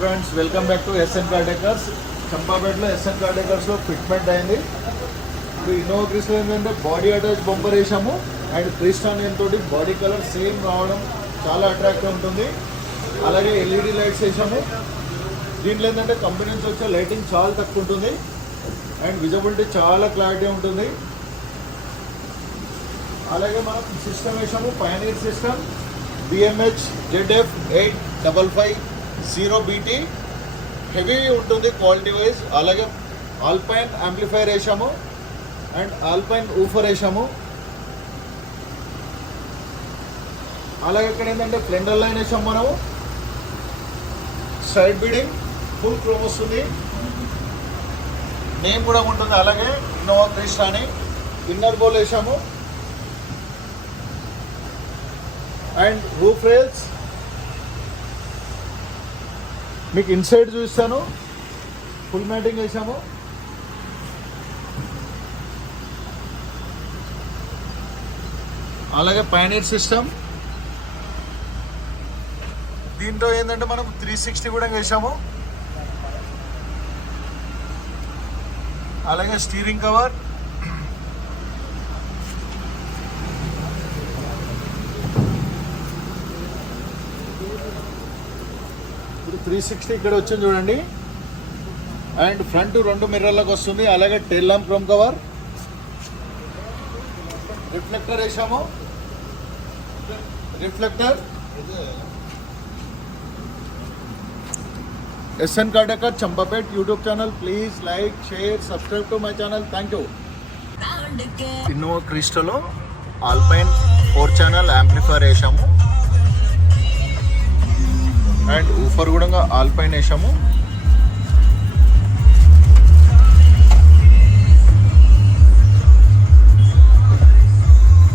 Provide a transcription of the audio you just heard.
Friends, welcome back to SN car decors. చంపాపేటలో SN car డెకర్స్లో fitment అయింది. ఇప్పుడు ఇన్నోవా క్రిస్టా ఏంటంటే బాడీ అటాచ్ బంపర్ వేసాము అండ్ క్రిస్టా నేమ్ తోటి బాడీ కలర్ సేమ్ రావడం చాలా అట్రాక్టివ్ ఉంటుంది. అలాగే ఎల్ఈడి లైట్స్ వేసాము. దీంట్లో ఏంటంటే కంపెనీ నుంచి వచ్చే లైటింగ్ చాలా తక్కువ ఉంటుంది అండ్ విజిబిలిటీ చాలా క్లారిటీ ఉంటుంది. అలాగే మనం సిస్టమ్ వేసాము, Pioneer system BMH ZF 8550BT heavy ఉంటుంది క్వాలిటీ వైజ్. అలాగే ఆల్పైన్ యాంప్లిఫైర్ వేసాము అండ్ ఆల్పైన్ ఊఫర్ వేసాము. అలాగే ఇక్కడ ఏంటంటే ఫ్లెండర్ లైన్ వేసాము మనము. సైడ్ బీడింగ్ ఫుల్ క్రోమ్ వస్తుంది, నేమ్ కూడా ఉంటుంది. అలాగే ఇన్నోవా క్రిస్టా అని ఇన్నర్ బోల్ వేసాము అండ్ రూఫ్ రేల్స్ మీకు ఇన్సైడ్ చూస్తాను. ఫుల్ మ్యాటింగ్ వేసాము. అలాగే పైనీర్ సిస్టమ్, దీంట్లో ఏంటంటే మనం 360 కూడా వేసాము. అలాగే స్టీరింగ్ కవర్, ఇప్పుడు 360 ఇక్కడ వచ్చింది చూడండి. అండ్ ఫ్రంట్ 2 మిర్రర్లకు వస్తుంది. అలాగే tail lamp chrome cover, reflector వేసాము. Reflector SN car decor Champapet YouTube channel. Please like, share, subscribe to my channel. Thank you. Innova క్రిస్టాలో ఆల్పైన్ 4 ఛానల్ యాంప్లిఫైర్ వేసాము అండ్ ఊఫర్ కూడా ఆల్పైన్ వేసాము.